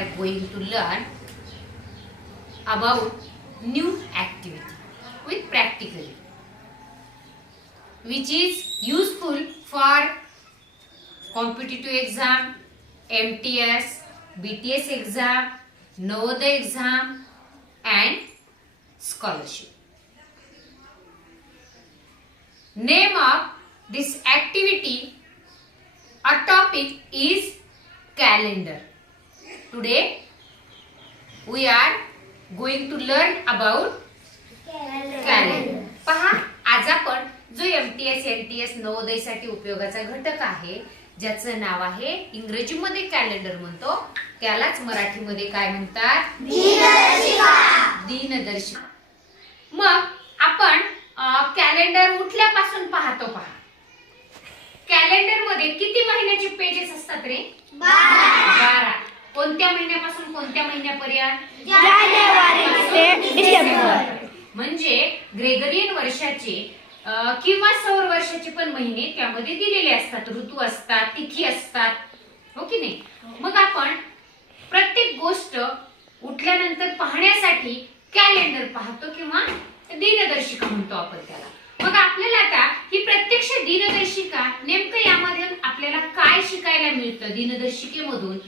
are going to learn about new activity with practically which is useful for competitive exam mts bts exam Navodaya exam and scholarship. Name of this activity or topic is calendar today we are going to learn about calendar पहा आज आपण जो M T S N T S नवोदयसाठी उपयोगाचा घटक आहे ज्याचं नाव आहे इंग्रजीमध्ये कॅलेंडर म्हणतो. त्यालाच मराठीमध्ये काय म्हणतात? दिनदर्शिका. मग आपण कॅलेंडर उठल्यापासून पाहतो पहा. कॅलेंडरमध्ये किती महिन्याचे पेजेस असतात रे? बारा. कोणत्या महिन्यापासून कोणत्या महिन्यापर्यंत? जानेवारी ते डिसेंबर. म्हणजे ग्रेगरियन वर्षाचे किंवा सौर वर्षाचे पण महिने त्यामध्ये दिलेले असतात. ऋतू असतात तिथी असतात. हो की नाही? मग आपण प्रत्येक गोष्ट उठल्यानंतर पाहण्यासाठी कॅलेंडर पाहतो किंवा दिनदर्शिका म्हणतो आपण त्याला. मग आपल्याला आता ही प्रत्यक्ष दिनदर्शिका नेमकं यामध्ये आपल्याला काय शिकायला मिळतं दिनदर्शिकेमधून?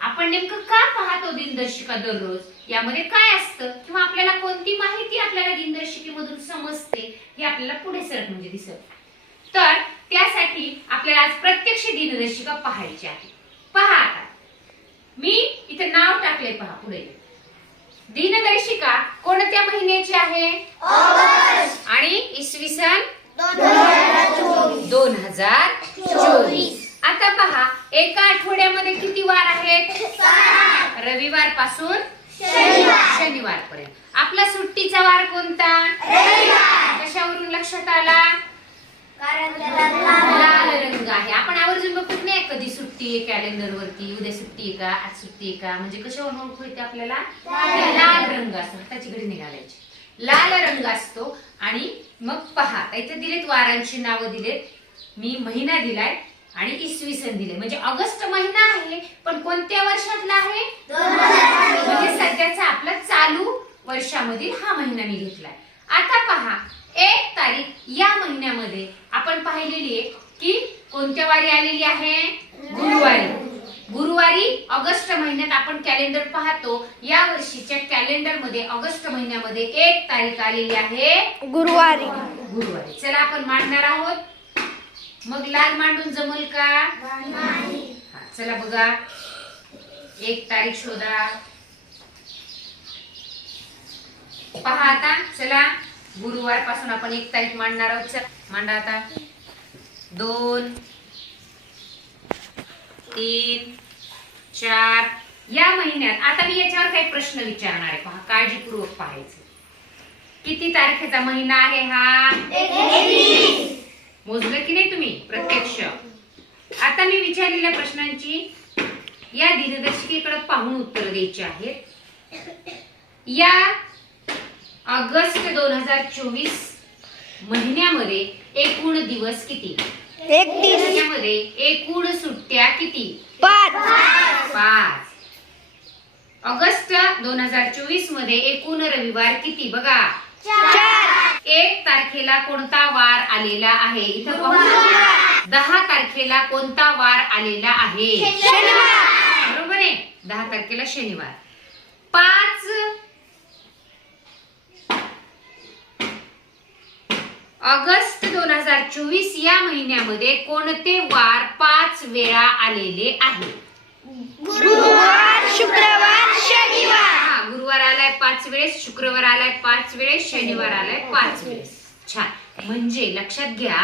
आपण नेमकं का पाहतो दिनदर्शिका दररोज? यामध्ये काय असतं? किंवा आपल्याला कोणती माहिती आपल्याला दिनदर्शिकेमधून समजते हे आपल्याला पुढे सरक म्हणजे दिसत. तर त्यासाठी आपल्याला आज प्रत्यक्ष दिनदर्शिका पाहायची आहे. पहा आता. मी इथे नाव टाकले पहा पुढे. दिनदर्शिका कोणत्या महिन्याची आहे? आणि इसवी सन? दोन हजार चोवीस. एका आठवड्यामध्ये किती वार आहेत? रविवारपासून शनिवार. पर्यंत आपला सुट्टीचा वार कोणता? कशावरून लक्षात आला? लाल रंग आहे. आपण आवर्जून बघत नाही कधी सुट्टी आहे कॅलेंडर वरती उद्या सुट्टी आहे का आज सुट्टी आहे का? म्हणजे कशावरून ओळखू येते आपल्याला? लाल रंग. असतो त्याची घडी निघालायची. लाल रंग असतो आणि मग पहा इथे दिलेत वारांची नावं दिलेत. मी महिना दिलाय. आणि इसवी सन दिले म्हणजे ऑगस्ट महिना आहे पण कोणत्या वर्षातला आहे? म्हणजे सध्याचा आपला चालू वर्षामधील हा महिना मी घेतलाय. आता पहा एक तारीख या महिन्यामध्ये आपण पाहिलेली आहे की कोणत्या वारी आलेली आहे? गुरुवारी. गुरुवारी ऑगस्ट महिन्यात आपण कॅलेंडर पाहतो. या वर्षीच्या कॅलेंडरमध्ये ऑगस्ट महिन्यामध्ये एक तारीख आलेली आहे. गुरुवारी. गुरुवारी. चला आपण मांडणार आहोत. मग लाल मांडून जमल का? हा, चला बघा. एक तारीख शोधा. पहा आता चला. गुरुवारपासून आपण एक तारीख मांडणार आहोत. चला मांडा आता. दोन तीन चार. या महिन्यात आता मी याच्यावर काही प्रश्न विचारणार आहे. पहा काळजीपूर्वक पाहायचं. किती तारखेचा महिना आहे हा? मोजलं की नाही तुम्ही? प्रत्यक्ष. आता मी विचारलेल्या प्रश्नांची या दिनदर्शिकेकडे पाहून उत्तर द्यायची आहेत. या ऑगस्ट दोन हजार चोवीस महिन्यामध्ये एकूण दिवस किती? महिन्यामध्ये एकूण सुट्ट्या किती? पाच. पाच. ऑगस्ट दोन हजार चोवीसमध्ये एकूण रविवार किती? बघा. तारखेला कोणता वार आलेला आहे? इथं दहा तारखेला कोणता वार आलेला आहे? शनिवार. बरोबर आहे. दहा तारखेला शनिवार. पाच ऑगस्ट दोन हजार चोवीस या महिन्यामध्ये कोणते वार पाच वेळा आलेले आहे? गुरुवार शुक्रवार शनिवार. हा गुरुवार आलाय पाच वेळेस शुक्रवार आलाय पाच वेळेस शनिवार आलाय पाच वेळेस. छान. म्हणजे लक्षात घ्या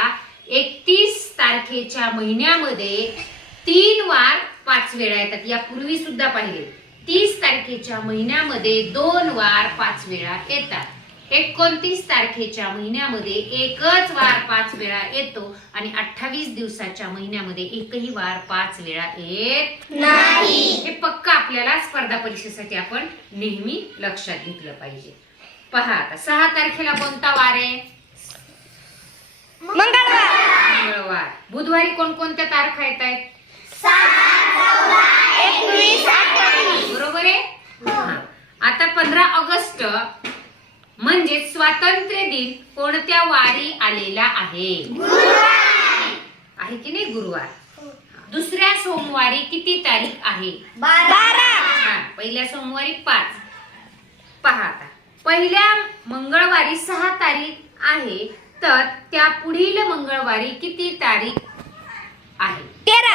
एकतीस तारखेच्या महिन्यामध्ये तीन वार पाच वेळा येतात. यापूर्वी सुद्धा पाहिले. तीस तारखेच्या महिन्यामध्ये दोन वार पाच वेळा येतात. एकोणतीस तारखेच्या महिन्यामध्ये एकच वार पाच वेळा येतो आणि अठ्ठावीस दिवसाच्या महिन्यामध्ये एकही वार पाच वेळा येत नाही. हे पक्क आपल्याला स्पर्धा परीक्षेसाठी आपण नेहमी लक्षात घेतलं पाहिजे. पहा आता सहा तारखेला कोणता वार आहे? मंगळवार. मंगळवार. बुधवारी कोणकोणत्या तारखा येत आहेत? बरोबर बरोबर आहे? हा. आता पंधरा ऑगस्ट म्हणजे स्वातंत्र्य दिन कोणत्या वारी आलेला आहे? आहे की नाही गुरुवार? दुसऱ्या सोमवारी किती तारीख आहे? बारा. हा. पहिल्या सोमवारी पाच. पहा आता. पहिल्या मंगळवारी सहा तारीख आहे. तर त्या पुढील मंगळवारी किती तारीख आहे? तेरा.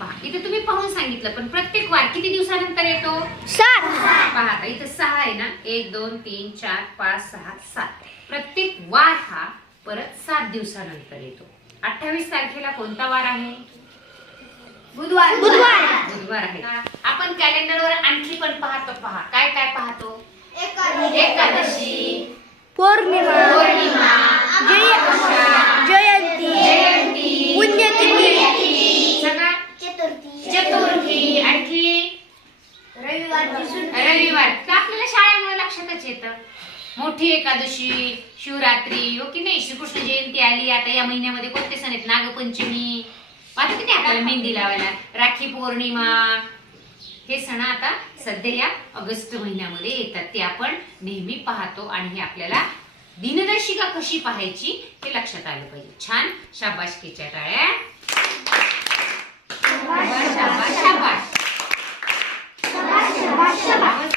पहा इथे तुम्ही पाहून सांगितलं पण प्रत्येक वार किती दिवसानंतर येतो? सात. पहा आता इथं सहा आहे ना? एक दोन तीन चार पाच सहा सात. प्रत्येक वार हा परत सात दिवसानंतर येतो. अठ्ठावीस तारखेला कोणता वार आहे? बुधवार. बुधवार. बुधवार. आहे. आपण कॅलेंडरवर आणखी पण पाहतो पहा. काय काय पाहतो? एकादशी. पौर्णिमा. पौर्णिमा. जयंती. जयंती. पुण्यतिथी. सगळा चतुर्थी. चतुर्थी. आणखी? रविवारची सुट्टी रविवार. तर आपल्याला शाळेमुळे लक्षातच येतं. मोठी एकादशी शिवरात्री हो की नाही? श्रीकृष्ण जयंती आली. आता या महिन्यामध्ये कोणते सण आहेत? नागपंचमी. आता किती आपल्याला मेहंदी लावायला? राखी पौर्णिमा. हे सण आता सध्या या ऑगस्ट महिन्यामध्ये येतात. ते आपण नेहमी पाहतो आणि हे आपल्याला दिनदर्शिका कशी पाहायची हे लक्षात आलं पाहिजे. छान शाबासकीच्या टाळ्या. शाबास शाबास शाबास.